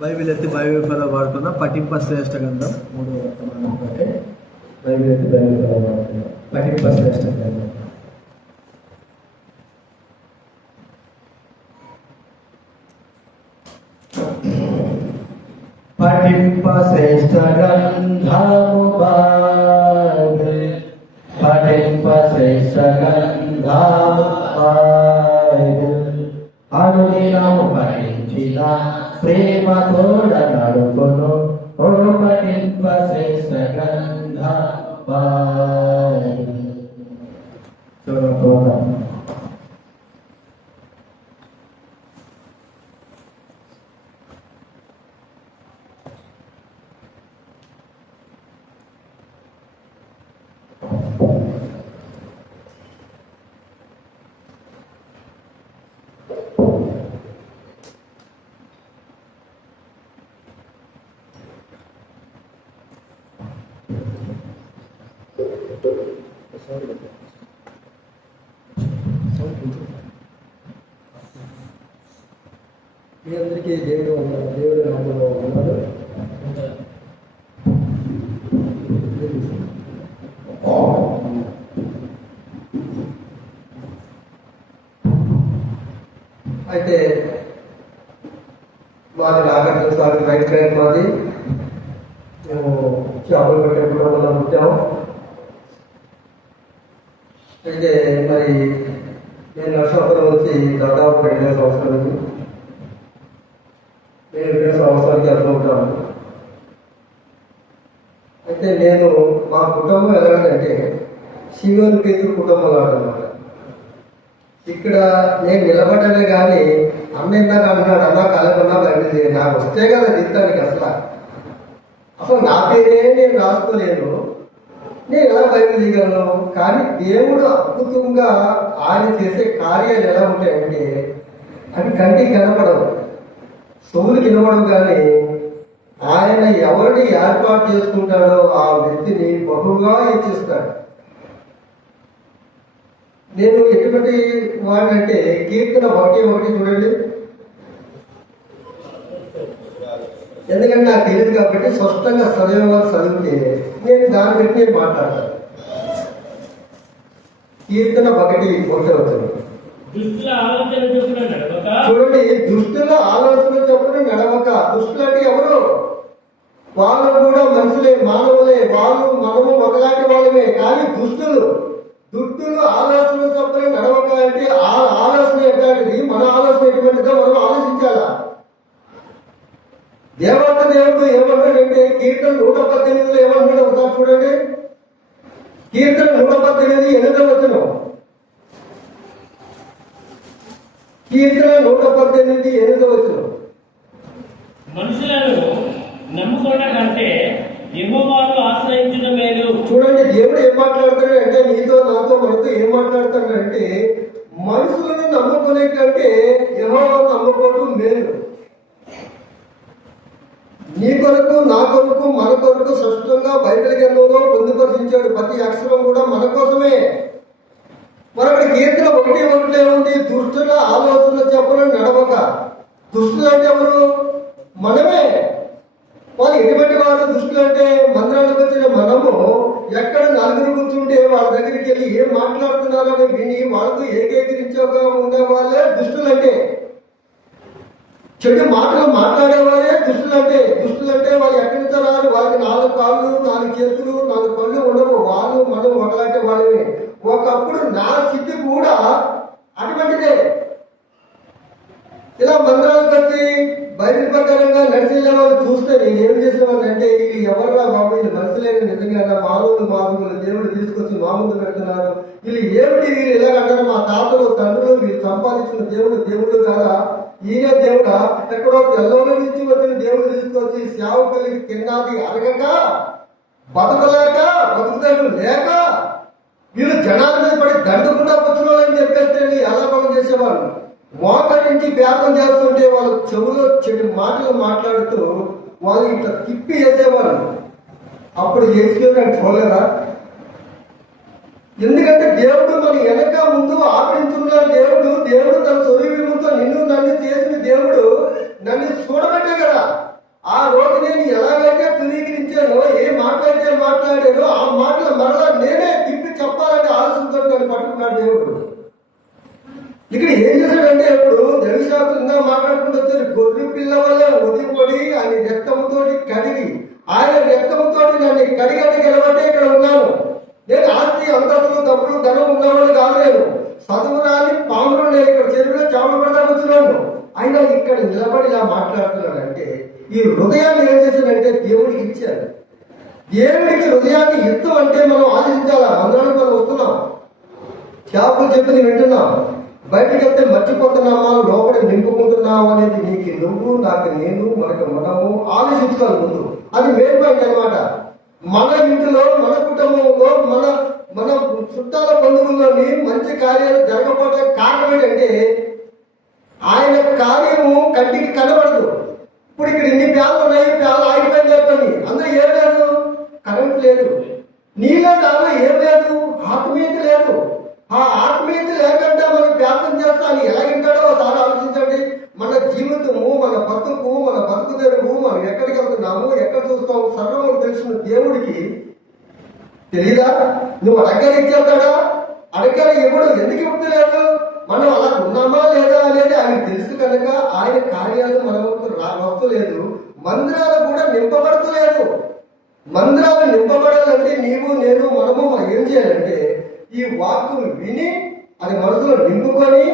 Bible ఎత్తి Bible పద వాడుతున్నా పఠింప శ్రేష్ఠ గ్రంథం 3వ వర్తమానం అంటే బైబిల్ ఎత్తి బైబిల్ పద వాడుతున్నా పఠింప శ్రేష్ఠ గ్రంథం. పఠింప శ్రేష్ఠ గ్రంథము బైబిల్, పఠింప శ్రేష్ఠ గ్రంథము బైబిల్, అనుదినము పఠించిన ప్రేమ తోడ నడుపును ఓ పఠింప శ్రేష్ఠ గ్రంథ బైబిల్. మీ అందరికీ దేవుడు నామములో ఉన్నాడు. అయితే మాది నాగార్జున సాగర్ రైట్ సైడ్ మాది. మేము చేపలు పట్టేప్పుడు మనం పుట్టాము. అయితే మరి నేను నర్సాపురం వచ్చి దాదాపు 2 సంవత్సరాలు. నేను 2 సంవత్సరాలకి అనుకుంటాను. అయితే నేను మా కుటుంబం ఎలాగంటే శివుని పేరు కుటుంబం లాగనమాట. ఇక్కడ నేను నిలబడ్డానే కానీ అన్న ఇందాక అన్నాడు, అన్నా కలగన్నా బయట నాకు వస్తే కదా దిత్తానికి అసలు నా పేరే నేను రాసుకోలేను, నేను ఎలా బయట దిగలను. కానీ దేవుడు అద్భుతంగా ఆయన చేసే కార్యాలు ఎలా ఉంటాయంటే అవి కంటికి కనపడవు, చెవులు వినపడవు. కానీ ఆయన ఎవరిని ఏర్పాటు చేసుకుంటాడో ఆ వ్యక్తిని బహుగా హెచ్చిస్తాడు. నేను ఎటువంటి వాడినంటే కీర్తన 1:1 చూడండి. ఎందుకంటే నాకు తెలియదు కాబట్టి స్పష్టంగా చదివితే నేను దాన్ని బట్టి నేను మాట్లాడతాను. కీర్తన 1:1 చూడండి. దుష్టుల ఆలోచన చొప్పున నడవక. దుష్టులు అంటే ఎవరు? వాళ్ళు కూడా మనుషులే, మానవులే. మనము ఒకలాంటి వాళ్ళమే. కానీ దుష్టులు ఆలోచన చొప్పున నడవక అంటే ఆ ఆలోచన ఎట్లాంటిది, మన ఆలోచన ఎటువంటిదో మనం ఆలోచించాలా. దేవుడు ఏమంటాడంటే కీర్తన 118 ఏమంటాడు ఒకసారి చూడండి. కీర్తన 118 8వ కీర్తన 118 8వ మనుషులను నమ్ముకున్న కంటే యెహోవాను ఆశ్రయించడం మేలు. చూడండి, దేవుడు ఏం మాట్లాడతాడు అంటే నీతో నాతో మనతో ఏం మాట్లాడతాడు అంటే మనుషులను నమ్ముకునే కంటే యెహోవాను నమ్ముకోవడం మేలు. నీ కొరకు నా కొరకు మన కొరకు స్పష్టంగా బైబిల్ గ్రంథంలో పొందుపరిచాడు. ప్రతి అక్షరం కూడా మన కోసమే. మరి అక్కడ కీర్తన 1:1 ఏముంది? దుష్టుల ఆలోచన చెప్పున నడవక. దుష్టులు అంటే ఎవరు? మనమే. వాళ్ళు ఎటువంటి వారు దుష్టులు అంటే మందిరానికి వచ్చిన మనము ఎక్కడ నలుగురు కూర్చుంటే వాళ్ళ దగ్గరికి వెళ్ళి ఏం మాట్లాడుతున్నారని విని వాళ్ళతో ఏకీకరించగా ఉండే వాళ్ళే దుష్టులు అంటే. చెడు మాటలు మాట్లాడేవారే దుష్టులు అంటే. దుష్టులు అంటే వాళ్ళు ఎక్కడి నుంచో రారు. వాళ్ళకి 4 కాళ్ళు 4 చేతులు 4 పళ్ళు ఉండవు. వాళ్ళు మనం ఒకలాంటి వాళ్ళమే. ఒకప్పుడు నా స్థితి కూడా అటువంటిదే. ఇలా మందిరాలకు వచ్చి బైబిల్ ప్రకారంగా నడిచిన వాళ్ళు చూస్తే నేను ఏం చేసేవాళ్ళు అంటే వీళ్ళు ఎవర్రా బాబు, వీళ్ళు మనుషులేని నిజంగా మామూలు దేవుడు తీసుకొచ్చి మా ముందు పెడుతున్నారు, వీళ్ళు ఏమిటి వీళ్ళు ఇలాగంటారు, మా తాతలు తండ్రులు వీళ్ళు సంపాదించిన దేవుడు కాదా, ఈయన దేవుడా, ఎక్కడో తెల్లలో నుంచి వచ్చిన దేవుడు తీసుకొచ్చి సేవకులకి తిన్నాది అరగక బతకలేక బతుకుతాడు లేక వీళ్ళు జనాల మీద పడి దండకుండా వచ్చిన వాళ్ళని చెప్పేస్తే ఎలా పనులు చేసేవాళ్ళు. మోకరించి ప్రార్థన చేస్తుంటే వాళ్ళు చెవులో చెడు మాటలు మాట్లాడుతూ వాళ్ళు ఇట్లా తిప్పి వేసేవాళ్ళు. అప్పుడు యేసుని చూడలేదా? ఎందుకంటే దేవుడు మన వెనక ముందు ఆపరించున్నాడు. దేవుడు తన సొలివిముతో నిన్ను నన్ను చేసిన దేవుడు నన్ను చూడబట్టే కదా. ఇక్కడ ఏం చేశాడంటే ఇప్పుడు దైవశాస్త్రంగా మాట్లాడుకుంటూ వచ్చారు, గొర్రె పిల్ల వల్ల ఉదిపడి ఆయన రక్తంతో కడిగి, ఆయన రక్తంతో నన్ను కడిగట్టి గెలబట్టే ఇక్కడ ఉన్నాను. నేను ఆస్తి అంతస్తులు డబ్బులు ధనం ఉన్నవాళ్ళు కాదు, నేను చదువు రాని పాములు, నేను ఇక్కడ చెరువులో చేపలు పడ్డానికి వచ్చినాను. ఆయన ఇక్కడ నిలబడి ఇలా మాట్లాడుతున్నాడు అంటే ఈ హృదయాన్ని ఏం చేశాడంటే దేవుడికి ఇచ్చాడు. దేవుడికి హృదయాన్ని ఇత్తు అంటే మనం ఆలోచించాలా. అందరం మనం వస్తున్నాం, చేపలు చెప్పింది వింటున్నాం, బయటకు వెళ్తే మర్చిపోతున్నామా, లోపల నింపుకుంటున్నాము అనేది నీకు నువ్వు, నాకు నేను, మనకు మనము ఆలోచించుకోవాలి ముందు. అది మెయిన్ పాయింట్ అనమాట. మన ఇంటిలో, మన కుటుంబంలో, మన మన చుట్టాల బంధువుల్లోని మంచి కార్యాలు జరగకపోవడానికి కారణం ఏంటంటే ఆయన కార్యము కంటికి కనబడదు. ఇప్పుడు ఇక్కడ ఇన్ని ప్యాన్లు ఉన్నాయి, ప్యాన్లు ఆగిపోయింది చెప్పండి, అందులో ఏం లేదు, కరెంట్ లేదు, నీలో దానిలో ఏం లేదు, ఆత్మీయత లేదు. ఆ ఆత్మీయత లేకుండా మనం ప్రార్థన చేస్తాను ఎలా వింటాడో ఒకసారి ఆలోచించండి. మన జీవితము, మన బతుకు, మన బతుకు తెరువు, మనం ఎక్కడికి వెళ్తున్నాము, ఎక్కడ చూస్తాము, సర్వం తెలిసిన దేవుడికి తెలీదా? నువ్వు అడగ్గానే ఇచ్చేస్తాడా? అడగ్గానే ఇవ్వడు. ఎందుకు ఇవ్వలేదు? మనం అలా ఉన్నామా లేదా అనేది ఆయన తెలుసు కనుక ఆయన కార్యాలు మనకు వస్తలేదు. మందిరాలు కూడా నింపబడతలేదు. మందిరాలు నింపబడాలంటే నీవు, నేను, మనము ఏం చేయాలంటే ఈ వాక్కును విని అది మనసులో నింపుకొని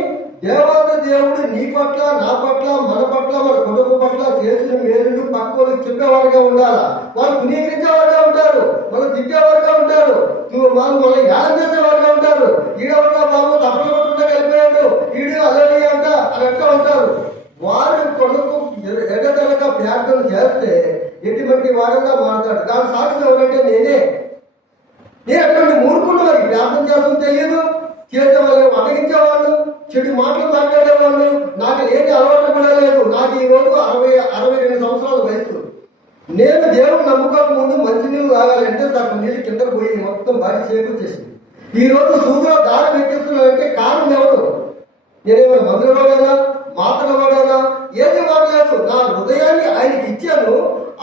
దేవాది దేవుడు నీ పట్ల, నా పట్ల, మన పట్ల, మన కుటుంబం పట్ల చేసిన మేలును పక్క వాళ్ళకి చెప్పేవారుగా ఉండాలా. వాళ్ళు పునీకరించేవారుగా ఉంటారు, మనం తిట్టేవారుగా ఉంటారు, వాళ్ళు మనం యానం చేసేవారుగా ఉంటారు. ఈడవడా బాబు తప్పలు కొట్టుకుంటా వెళ్ళిపోయాడు, ఈడు అలడి అంట అని అంటూ ఉంటారు. వారు కొడుకు ఎడతెనక ప్రార్థన చేస్తే ఎటువంటి వారంగా మాట్లాడు. దాని సాక్షి ఎవరంటే నేనే. నేను అటువంటి మూర్ఖుడు, వారికి ప్రార్థన చేస్తాం తెలియదు, చేసేవాళ్ళు, అడగించేవాళ్ళు, చెడు మాటలు మాట్లాడేవాళ్ళు. నాకు ఏంటి అలవాటు పడలేదు. నాకు ఈ రోజు 62 సంవత్సరాల వయసు. నేను దేవుడు నమ్ముకోక ముందు మంచినీళ్ళు తాగాలంటే నాకు నీళ్ళు కింద పోయి మొత్తం బాడీ చేకూర్చేసింది. ఈ రోజు సూదులో దారం ఎక్కిస్తున్నానంటే కారణం ఎవరు? నేనేమైనా మందులు వాడానా, మాటలు వాడానా? ఏది వాడలేదు. నా హృదయాన్ని ఆయనకి ఇచ్చాను,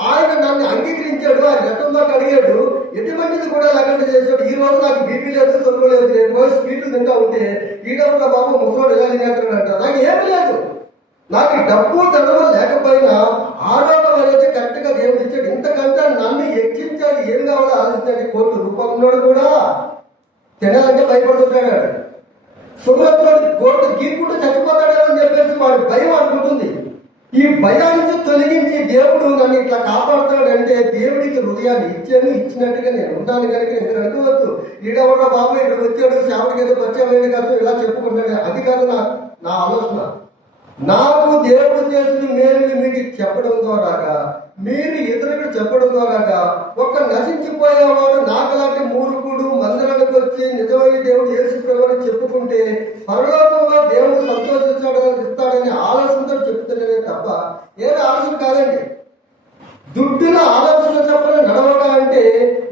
ఆయన నన్ను అంగీకరించాడు, ఆయన రక్తంలో అడిగాడు, ఎటువంటిది కూడా లేకుండా చేశాడు. ఈ రోజు నాకు బీపీ లేదు, సొమ్ము లేదు. రేపు స్వీట్లు తింటా ఉంటే ఈడవుల బాబు ముసలోడు ఎలా తినేస్తాడంట. నాకు ఏమి లేదు. నాకు డబ్బు ధనము లేకపోయినా ఆరోగ్యం అనేది కరెక్ట్ గా దేవుడు ఇచ్చాడు. ఇంతకంటే నన్ను హెచ్చించాడు, ఏం కావాలో ఆలోచించాడు. కోట్ల రూపంలో కూడా తినాలంటే భయపడుతుంటాడు. సుమరత్తులో కోర్టు గీకుంటూ చచ్చిపోతాడని చెప్పేసి వాడు భయం అనుకుంటుంది. ఈ భయాన్ని తొలగించి దేవుడు నన్ను ఇట్లా కాపాడుతాడంటే దేవుడికి హృదయాన్ని ఇచ్చాను, ఇచ్చినట్టుగా నేను ఉన్నాను కనుక నేను అనుకోవచ్చు. ఈడవడ బాబు ఇక్కడ వచ్చాడు, సేవడికి ఏదో వచ్చాడు కాదు ఇలా చెప్పుకుంటాడు. అది కాదు నా ఆలోచన. నాకు దేవుడు చేసిన మేలుని మీకు చెప్పడం ద్వారాగా, మీరు ఇతరులకు చెప్పడం ద్వారాగా ఒక నశించిపోయేవాడు నాకులాంటి మూర్ఖుడు మందిరానికి వచ్చి నిజమైన దేవుడు యేసు ప్రభువుని చెప్పుకుంటే పరలోకంలో దేవుడు ఇస్తాడని ఆలోచనతో చెప్తున్నానే తప్ప ఏదో ఆలోచన కాదండి. దుడ్డుల ఆలోచన చెప్పిన నడవక అంటే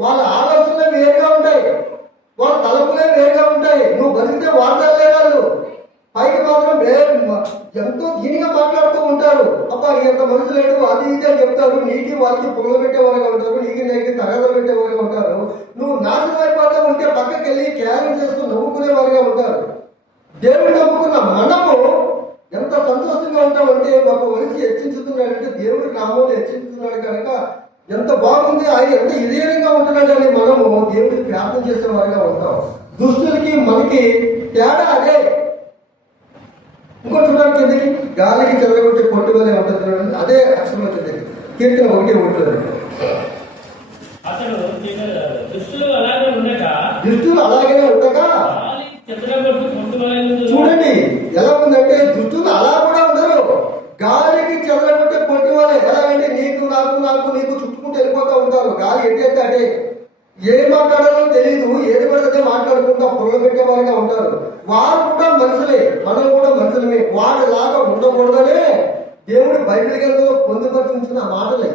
వాళ్ళ ఆలోచనలే వేరుగా ఉంటాయి, వాళ్ళ తలపులే వేరుగా ఉంటాయి. నువ్వు బతికితే వాడతాలే వాళ్ళు పైకి మాత్రం ఎంతో దీనిగా మాట్లాడుతూ ఉంటారు. అబ్బా ఎంత మనసు లేడు, అది ఇది అని చెప్తారు. నీకు వాళ్ళకి పొగలు పెట్టేవారుగా ఉంటారు, నీకు తరగతులు పెట్టేవారుగా ఉంటారు. నువ్వు నాశనం అయిపోతా ఉంటే పక్కకి వెళ్ళి క్యారీ చేస్తూ నవ్వుకునేవారుగా ఉంటారు. దేవుడు నమ్ముకున్న మనము ఎంత సంతోషంగా ఉంటామంటే ఒక మనిషి హెచ్చించుతున్నాడంటే దేవుడి నామంలో హెచ్చించుతున్నాడు కనుక ఎంత బాగుంది, ఆయన ఎంత ఇదేనంగా ఉంటున్నాడని మనము దేవుడికి ప్రార్థన చేసేవారుగా ఉంటాం. దుస్తులకి మనకి తేడా అదే. ఇంకో చూడడానికి ఎందుకు గాలికి చెదరగొట్టే పొట్టు వల్లే ఉంటుంది చూడండి, అదే అక్షరం వచ్చింది. కీర్తన 1:1. అసలు దుస్తులు అలాగే ఉండగా చూడండి ఎలా ఉందంటే దుస్తులు అలా కూడా ఉండరు. గాలికి చెదరగొట్టే పొట్టు వల్లే. ఎలాగంటే నీకు నీకు చుట్టుకుంటూ వెళ్ళిపోతూ ఉంటారు. గాలి ఎట్టేస్తే అటే ఏం మాట్లాడాలో తెలియదు, ఏది పడితే మాట్లాడుకుంటా పొరలు పెట్టేవారుగా ఉంటారు. వారు కూడా మనుషులే, మనం కూడా మనుషులమే. వాడిలాగా ఉండకూడదనే దేవుడు బైబిల్ గ్రంథంలో పొందుపరిచిన మాటలే.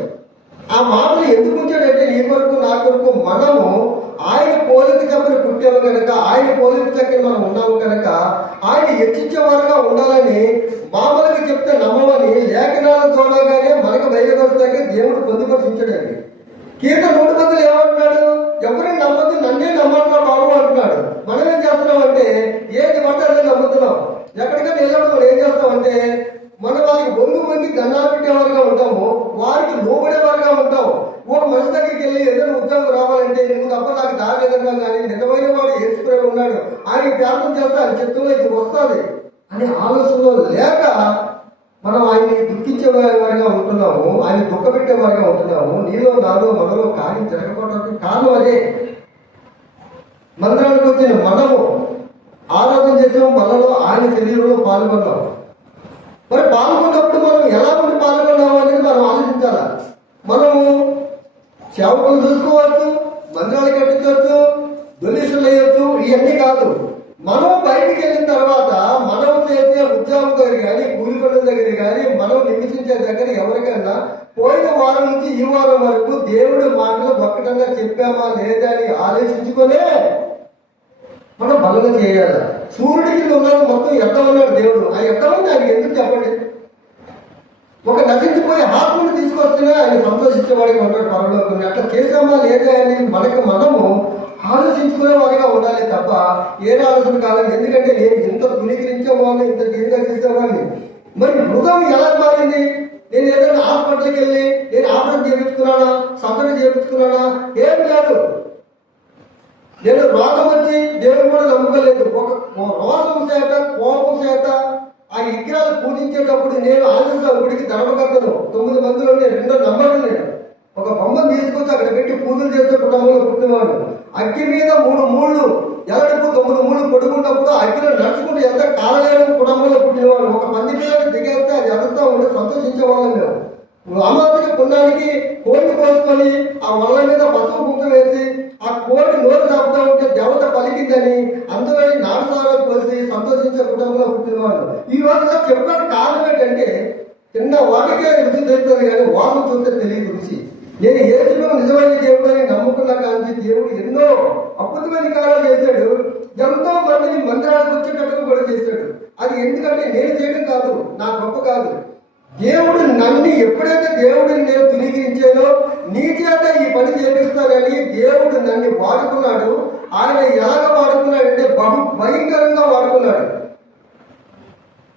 ఆ మాటలు ఎందుకు ఉంచాడంటే నీ కొరకు నా కొరకు మనము ఆయన పోలిక చెప్పని పుట్టాము కనుక, ఆయన పోలిక చక్కని మనం ఉన్నాము కనుక ఆయన హెచ్చించేవారుగా ఉండాలని మామూలుగా చెప్తే నమ్మమని లేఖనాల ద్వారాగానే మనకు బయలుపరుస్తాకే దేవుడు పొందుపరిచాడండి. కీర్తన 100 ఏమంటున్నాడు? ఎవరిని నమ్మద్దు, నన్నే నమ్మంటున్నాడు బాబు అంటున్నాడు. మనం ఏం చేస్తున్నాం అంటే ఏది పడితే అదే నమ్ముతున్నాం. ఎక్కడికి చేస్తే ఆయన చిత్తంలో ఇది వస్తుంది అనే ఆలోచనలో లేక మనం ఆయన్ని దుఃఖించే వారిగా ఉంటున్నాము, ఆయన దుఃఖపెట్టే వారిగా ఉంటున్నాము. నీలో నాలో మనలో కార్యం జరగకపోవడానికి కారణం అదే. మందిరానికి వచ్చిన మనము ఆరాధన చేసాము, మనలో ఆయన శరీరంలో పాల్గొన్నాం. మరి పాల్గొన్నప్పుడు మనం ఎలా ఉండి పాల్గొన్నాము అనేది మనం ఆలోచించాలి. మనము సేవకులు చూసుకోవచ్చు, మందిరాలు కట్టించవచ్చు, డొనేషన్లు వేయవచ్చు, ఇవన్నీ కాదు. మనం బయటికి వెళ్ళిన తర్వాత మనం చేసే ఉద్యోగం దగ్గర కానీ, కూలి పనుల దగ్గర కానీ, మనం నివసించే దగ్గర ఎవరికైనా పోయిన వారం నుంచి ఈ వారం వరకు దేవుడి మాటలు ఒక్కటంగా చెప్పామా లేదా అని ఆలోచించుకొనే మనం బలంగా చేయాలి. సూర్యుడికి ఉన్నాడు మొత్తం ఎట్లా ఉన్నాడు దేవుడు, ఆ ఎట్లా ఉంది ఆయన ఎందుకు చెప్పండి. ఒక నశించిపోయే ఆత్మను తీసుకొస్తేనే ఆయన సంతోషించేవాడిగా ఉంటాడు పరలోకం. అట్లా చేసామా లేదా అని మనము ఆలోచించుకునే వారిగా ఉండాలి తప్ప ఏం ఆలోచన కాలేదు. ఎందుకంటే నేను ఇంత తునీకరించేవాడిని, ఇంత దీనిగా చేసేవాడిని. మరి హృదయం ఎలా మారింది? నేను ఏదైనా హాస్పిటల్కి వెళ్ళి నేను ఆపరేషన్ చేయించుకున్నానా, సర్జరీ చేయించుకున్నానా? ఏం లేదు. నేను రోగం వచ్చి దేవుడు కూడా నమ్మకలేదు. ఒక రోగం చేత, కోపం చేత ఆ విగ్రహాలు పూజించేటప్పుడు నేను ఆలోచించాను. గుడికి ధర్మకర్తను 9 మందిలో నేను 2 నమ్మడం. నేను ఒక బొమ్మను తీసుకొచ్చి అక్కడ పెట్టి పూజలు చేసే కుటుంబంలో పుట్టినవాడు. అగ్గి మీద 3 మూళ్ళు ఎలడుపు 9 మూళ్ళు పడుకున్నప్పుడు అగ్గిలో నడుచుకుంటూ ఎంత కాలలేని కుటుంబంలో పుట్టినవాడు. ఒక మంది పిల్లలు దిగేస్తే అది ఎదుగుతూ ఉండి సంతోషించేవాళ్ళం మేము. అమావాస్య పుణ్యానికి కోడి కోసుకొని ఆ వల్ల మీద పసుపు కుంకుమ వేసి ఆ కోడి నోరు చంపుతూ ఉంటే దేవత పలికిందని అందులో 4 సార్లు పోసి సంతోషించే కుటుంబంలో పుట్టినవాడు. ఈ రోజులో చెప్పడానికి కారణం ఏంటంటే చిన్న వాడికే రుచి తెలుస్తుంది కానీ వాసన చూస్తే తెలియదు రుచి. నేను యేసులో నిజమైన దేవుడు అని నమ్ముకున్నా కానీ దేవుడు ఎన్నో అద్భుతమైన కార్యాలు చేశాడు. ఎంతో మందిని మందిరాలకు వచ్చేటట్టుగా కూడా చేశాడు. అది ఎందుకంటే నేను చేయడం కాదు, నా గొప్ప కాదు. దేవుడు నన్ను ఎప్పుడైతే దేవుడిని నేను తునీకరించానో నీ చేత ఈ పని చేపిస్తానని దేవుడు నన్ను వాడుకున్నాడు. ఆయన ఎలాగ వాడుకున్నాడంటే బహు భయంకరంగా వాడుకున్నాడు.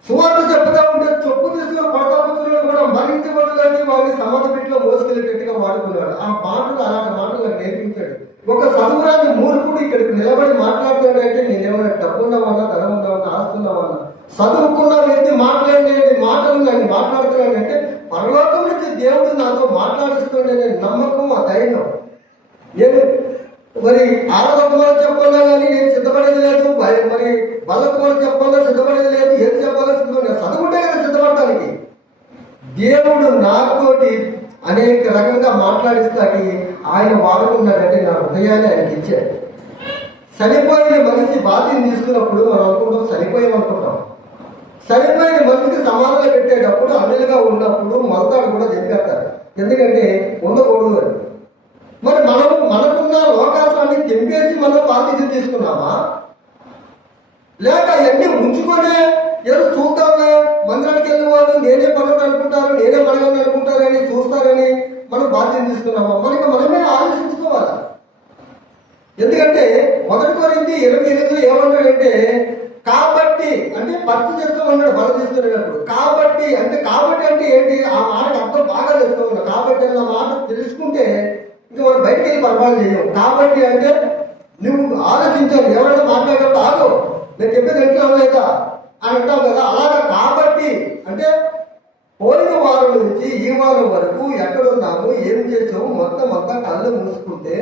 సువార్త చెప్తా ఉంటే చొప్పు తీసుకుని పడతాపుతులు కూడా మరించబడులని వారిని సమాధి పెట్టిలో మోసుకెళ్ళేటట్టుగా వాడుకున్నాడు. ఆ మాటలు అలాంటి మాటలు నాకు నేర్పించాడు. ఒక చదువురాని మూర్ఖుడు ఇక్కడికి నిలబడి మాట్లాడుతాడంటే నేనేమన్నా డబ్బున్నామన్నా, ధనం ఉన్నామన్నా, ఆస్తున్నామన్నా, చదువుకున్న వ్యక్తి మాట్లాడే మాటలు నన్ను మాట్లాడుతున్నాడంటే పరలోకం నుంచి దేవుడు నాతో మాట్లాడిస్తుండే నమ్మకం, ఆ ధైర్యం. నేను మరి ఆరాధకుమారు చెప్పాలా కానీ నేను సిద్ధపడేది లేదు, మరి బలకుమారు చెప్పాలా సిద్ధపడేది లేదు, ఏది చెప్పాలో సిద్ధపడలేదు. చదువుకుంటే కదా సిద్ధపడటానికి. దేవుడు నాతోటి అనేక రకంగా మాట్లాడిస్తాకి ఆయన వాడుకున్నాడంటే నా హృదయాన్ని ఆయనకి ఇచ్చాడు. చనిపోయిన మనిషి బాధ్యత తీసుకున్నప్పుడు మనం అనుకుంటాం చనిపోయామనుకుంటాం. చనిపోయిన మనిషికి సమాధానం పెట్టేటప్పుడు అన్నిలుగా ఉన్నప్పుడు మొలతాడు కూడా చెప్పేస్తారు. ఎందుకంటే ఉండకూడదు అని. మరి మనకున్న లోకాన్ని తెంపేసి మనం బాధ్యత తీసుకున్నామా, లేక అవన్నీ ఉంచుకొని ఏదో చూద్దామే మందిరానికి వెళ్ళిన వాళ్ళు నేనే పనులు అనుకుంటారు, నేనే పనులు అనుకుంటారని చూస్తారని మనం బాధ్యత తీసుకున్నామా? మనమే ఆలోచించుకోవాలి. ఎందుకంటే 1 కొరింథీ 28 ఏమన్నాడంటే కాబట్టి అంటే భర్త చేస్తామన్నాడు. బల తీసుకునేటప్పుడు కాబట్టి అంటే ఏంటి? ఆ మాటకు అర్థం బాగా తెలుసుకోవాలి. కాబట్టి అన్న మాట తెలుసుకుంటే ఇంకా మనం బయటికి వెళ్ళి పొరపాటు చేయము. కాబట్టి అంటే నువ్వు ఆలోచించాలి. ఎవరైనా మాట్లాడేటప్పుడు ఆగు, నేను చెప్పేది ఎట్లా లేదా అని అంటావు కదా. అలాగా కాబట్టి అంటే పోయిన వారం నుంచి ఈ వారం వరకు ఎక్కడున్నాము, ఏం చేసాము మొత్తం అంతా కళ్ళు మూసుకుంటే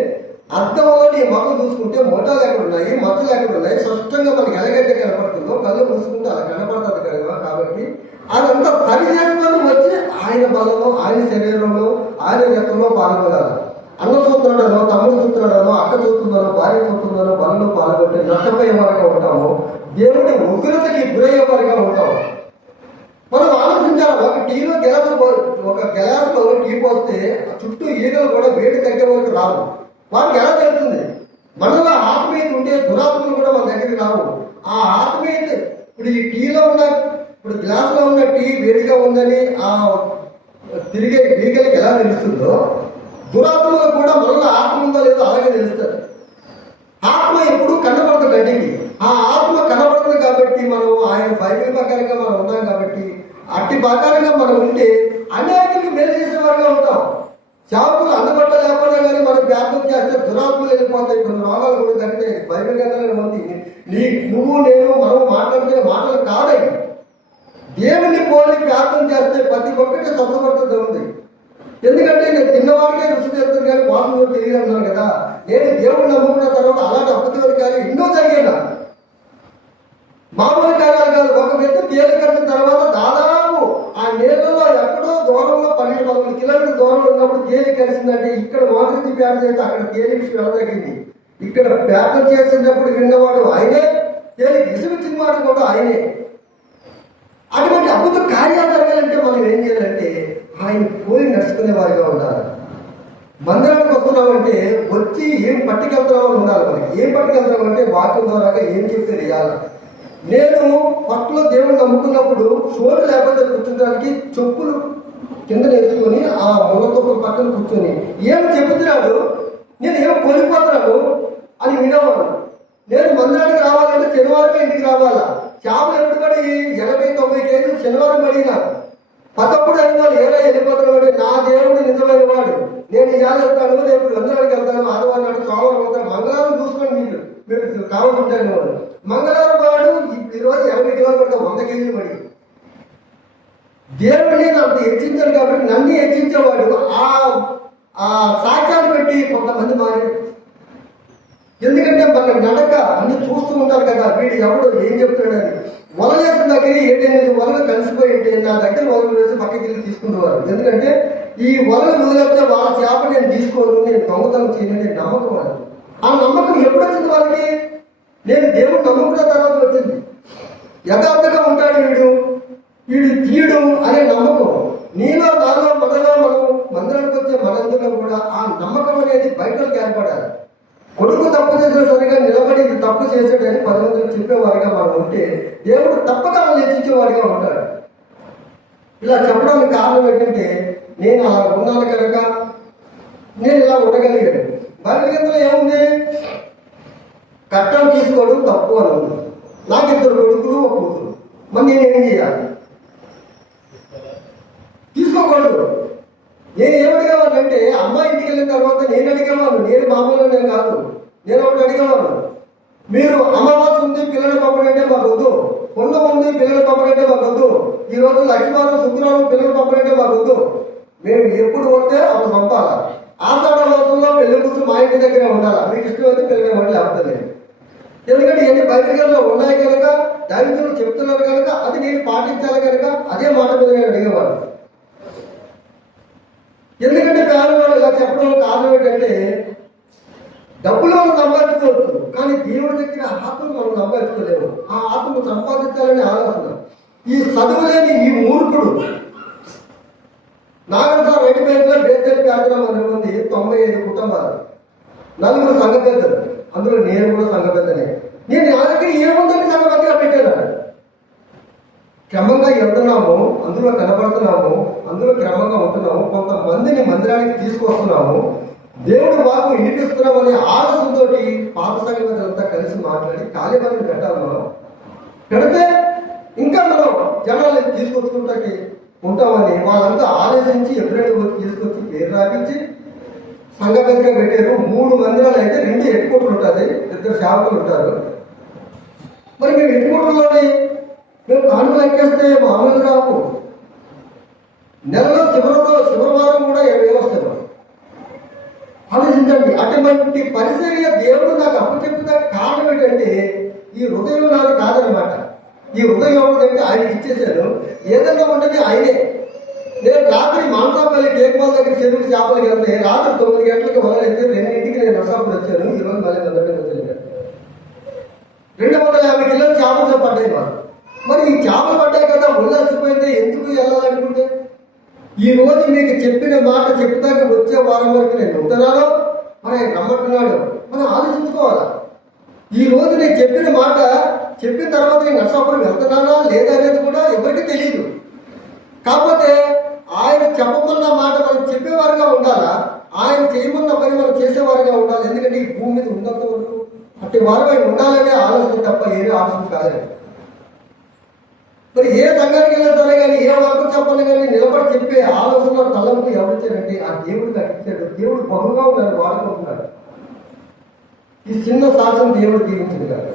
అర్థంలో నీ మొక్క చూసుకుంటే మొటాలు ఎక్కడున్నాయి, మచ్చలు ఎక్కడున్నాయి స్పష్టంగా మనకి ఎలాగైతే కనపడుతుందో కళ్ళు మూసుకుంటే అలా కనపడుతుంది కదా. కాబట్టి అదంతా సరి చేసుకొని వచ్చి ఆయన బలంలో, ఆయన శరీరంలో, ఆయన రక్తంలో పాల్గొనాలి. అన్న చూస్తున్నాడనో, తమ్ముడు చూస్తున్నాడనో, అక్క చూస్తుందనో, భార్య చూస్తుందనో బలంలో పాల్గొంటే నష్టపోయే వారిగా ఉంటాము. దేవుడి ఉగ్రతకి గురయ్యే వారిగా ఉంటాము. మనం ఆలోచించాలి. ఒక గ్లాసులో టీ పోస్తే చుట్టూ ఈగలు కూడా వేడి తగ్గే వరకు రావు. వారికి ఎలా తెలుస్తుంది? మనలో ఆత్మీయత ఉంటే దురాత్మలు కూడా మన దగ్గరికి రావు. ఆ ఆత్మీయత ఇప్పుడు ఈ టీలో ఉన్న, ఇప్పుడు గ్లాసులో ఉన్న టీ వేడిగా ఉందని ఆ తిరిగే ఈగలకి ఎలా తెలుస్తుందో దురాత్మలకు కూడా మనలో ఆత్మ ఉందో లేదో అలాగే తెలుస్తుంది. ఆత్మ ఎప్పుడు కనబడదు కంటికి. ఆ ఆత్మ కనబడుతుంది కాబట్టి మనం ఆయన బైబిల్ ప్రకారంగా మనం ఉన్నాం కాబట్టి అట్టి ప్రకారంగా మనం ఉంటే అనేకరికి మేలు చేసేవారుగా ఉంటాం. సేవకులు అందుబాటులో లేకుండా కానీ మనం ప్రార్థన చేస్తే దురాత్మలు వెళ్ళిపోతాయి. కొన్ని రోగాలు కూడా తగ్గితే బైబిల్ గ్రంథంలో ఉంది. నువ్వు నేను పోలి ప్రార్థన చేస్తే ప్రతి ఒక్కటి స్వస్థపడుతుంది ఉంది. ఎందుకంటే నేను తిన్నవాడికే రుచి తెలుస్తుంది కానీ వాసన తెలియదు అన్నాను కదా. నేను దేవుడు నమ్ముకున్న తర్వాత అలాంటి అద్భుతమైన కార్యాలు ఎన్నో జరిగాయి. మామూలు కార్యాలు కాదు. ఒక వ్యక్తి తేలి కట్టిన తర్వాత దాదాపు ఆ నీళ్ళలో ఎక్కడో దూరంలో 12-13 కిలోమీటర్ల దూరంలో ఉన్నప్పుడు తేలి కలిసిందంటే ఇక్కడ మోకరించి ప్రార్థన చేస్తే అక్కడ తేలికి వెళ్ళదగింది. ఇక్కడ ప్రార్థన చేసినప్పుడు విన్నవాడు ఆయనే, తేలికి విసిగించిన వాడు కూడా ఆయనే. అటువంటి అద్భుత కార్యాలు జరగాలంటే మనం ఏం చేయాలంటే ఆయన పోయి నడుచుకునే వారిగా ఉండాలి. మందిరానికి వస్తున్నామంటే వచ్చి ఏం పట్టుకెళ్తున్నామని ఉండాలి. మనకి ఏం పట్టుకెళ్తామంటే వాక్యం ద్వారాగా ఏం చెప్తే చేయాలి. నేను పట్టులో దేవుడిని నమ్ముకున్నప్పుడు షోలు లేకపోతే కూర్చోడానికి చెప్పులు కింద నేర్చుకొని ఆ మూలతొక్కుల పక్కన కూర్చొని ఏం చెబుతున్నాడు, నేను ఏం కోల్పోతున్నాను అని వినేవాడు. నేను మందిరానికి రావాలంటే శనివారం ఇంటికి రావాలా. చేపలు ఎప్పుడు పడి 80-90 కేజీలు శనివారం పడినా పక్కప్పుడు అనేవాడు ఏదో వెళ్ళిపోతున్నాడు. నా దేవుడు నిజమైన వాడు, నేను ఇవాళ వెళ్తాను, రేపు మందిరానికి వెళ్తాను, ఆదివారం నాడు సోమవారం వెళ్తాను, మంగళవారం చూసుకోండి మీరు కావాలంటాను వాడు. మంగళవారం వాడు ఈరోజు 80 కిలోమీటర్లు 100 కేజీలు పడి దేవుడిని నాకు హెచ్చించాడు కాబట్టి నన్ను హెచ్చించేవాడు. ఆ సాక్ష్యాలు పెట్టి కొంతమంది మారాడు. ఎందుకంటే మన నడక అన్ని చూస్తూ ఉంటారు కదా, వీడు ఎవడు ఏం చెప్తాడని. వలలేసిన దగ్గర 7-8 వలలు కలిసిపోయి ఉంటే నా దగ్గర వలలు వేసి పక్కకి వెళ్ళి తీసుకుంటున్నారు. ఎందుకంటే ఈ వలలు వదిలేస్తే వాళ్ళ చేప నేను తీసుకోను, నేను దొంగతనం చేయను నమ్మకం అది. ఆ నమ్మకం ఎప్పుడు వచ్చింది వాళ్ళకి? నేను దేవుడు నమ్ముకున్న తర్వాత వచ్చింది. యథార్థంగా ఉంటాడు వీడు తీయడు అనే నమ్మకం నీలో నాలో మనలో మనం మందిరానికి వచ్చే మనందరిలో కూడా ఆ నమ్మకం అనేది బయటకు ఏర్పడాలి. కొడుకు తప్పు చేసిన సరిగా నిలబడి తప్పు చేసాడని 10 మందికి చెప్పేవాడిగా మనం ఉంటే దేవుడు తప్పక వాళ్ళు హెచ్చించేవాడిగా ఉంటాడు. ఇలా చెప్పడానికి కారణం ఏంటంటే నేను అలా ఉన్నాను కనుక నేను ఇలా ఉండగలిగాను. బైబిల్ గ్రంథంలో ఏముంది? కట్టం తీసుకోవడం తప్పు అని ఉంది. నాకు 2 కొడుకులు 1 కూతురు. మరి నేనేం చేయాలి? తీసుకోకూడదు. నేను ఏమడిగేవాడు అంటే అమ్మాయి ఇంటికి వెళ్ళిన తర్వాత నేను అడిగేవాడు. నేను మామూలుగా కాదు, నేను ఒకటి అడిగేవాడు. మీరు అమావాస్య ఉంది పిల్లల పంపడంటే మాకు వద్దు, పుణ్యం ఉంది పిల్లల పంపడంటే మాకు వద్దు, ఈ రోజు లక్ష్మీవారం శుక్రవారం పిల్లల పంపడంటే మాకు వద్దు. మేము ఎప్పుడు వస్తే అప్పుడు పంపాలా. ఆషాఢ మాసంలో పెళ్లి కూతురు మా ఇంటి దగ్గరే ఉండాలా. మీకు ఇష్టమైతే పిల్లలు వాడి లేకపోతే. ఎందుకంటే ఎన్ని బయటలో ఉన్నాయి కనుక దాని చెప్తున్నారు కనుక అది నేను పాటించాలి కనుక అదే మాట మీద నేను అడిగేవాడు. ఎందుకంటే పేదవాడు ఇలా చెప్పడం కారణం ఏంటంటే డబ్బులు మనం సంపాదించుకోవచ్చు, కానీ దేవుడి దగ్గర ఆత్మను మనం సంపాదించుకోలేము. ఆ ఆత్మను సంపాదించాలనే ఆలోచన. ఈ చదువు లేని ఈ మూర్ఖుడు నాగరిక రైతు బ్యాంకులో బేదల్ ప్రాంతం ఉంది. 95 కుటుంబాలు, 4 సంఘ పెద్దలు, అందులో నేను కూడా సంఘ పెద్దనే. నేను నా దగ్గర ఏముందని సంఘ పెద్దగా పెట్టాను. క్రమంగా వెళ్తున్నాము, అందులో కనబడుతున్నాము, అందులో క్రమంగా ఉంటున్నాము, కొంతమందిని మందిరానికి తీసుకొస్తున్నాము, దేవుడు వాకు వినిపిస్తున్నాం అనే ఆలోచనతో పాత సంఘంతా కలిసి మాట్లాడి ఖాళీ మందిని పెట్టాలి. మనం పెడితే ఇంకా మనం జనాలు తీసుకొచ్చుకుంటాకి ఉంటామని వాళ్ళంతా ఆలోచించి ఎప్పుడైనా తీసుకొచ్చి పేరు రాపించి సంఘ పెద్దగా పెట్టారు. 3 మందిరాలు అయితే 2 ఎట్టుకోట్లు ఉంటుంది, 2 సేవకులు ఉంటారు. మరి మేము ఎట్టుకోట్లలోని మేము కానుకలు ఎక్కేస్తే మామూలు రావు. నెలలో శుక్రవారం కూడా 20,000 వస్తాయి. ఆలోచించండి. అటువంటి పరిచర్య దేవుడు నాకు అప్పచెప్పిన కారణం ఏంటంటే ఈ హృదయం నాకు కాదనమాట. ఈ హృదయం ఎవరికంటే ఆయనకి ఇచ్చేసాను. ఏదన్నా ఉండేది ఆయనే. నేను రాత్రి మాంసాపల్లి టేక్మాల్ దగ్గర చెరువుకి చేపలకి వెళ్తే రాత్రి 9 గంటలకు వలలైతే 2ంటికి నేను నర్సాపురం వచ్చాను. ఈరోజు మళ్ళీ 250 కిలోలు చేపలు పడ్డాయి మాకు. మరి ఈ చేపలు పడ్డాయి కదా, ఉల్లాసిపోయింది, ఎందుకు వెళ్ళాలనుకుంటే ఈ రోజు మీకు చెప్పిన మాట చెప్తాక వచ్చే వారం వరకు నేను ఉంటున్నాను, మరి నమ్మంటున్నాడు. మనం ఆలోచించుకోవాలా. ఈ రోజు నేను చెప్పిన మాట చెప్పిన తర్వాత నేను నర్సాపురం వెళ్తున్నానా లేదా అనేది కూడా ఎవరికి తెలియదు. కాకపోతే ఆయన చెప్పమన్న మాట మనం చెప్పేవారుగా ఉండాలా, ఆయన చేయమన్న పని మనం చేసేవారుగా ఉండాలి. ఎందుకంటే ఈ భూమి మీద ఉన్నంత వరకు అట్టి వారు ఆయన ఉండాలనే ఆలోచన తప్ప ఏదే ఆలోచన కాదండి. మరి ఏ సంఘానికి వెళ్ళినా సరే కానీ ఏ వార్త చెప్పాలి కానీ నిలబడి చెప్పే ఆలోచన తలంపు ఎవరిచ్చారంటే ఆ దేవుడు కట్టించాడు. దేవుడు బహుగా ఉన్నాడు, వాడుకుంటున్నాడు. ఈ చిన్న సాక్ష్యం దేవుడు దీవించింది కదా.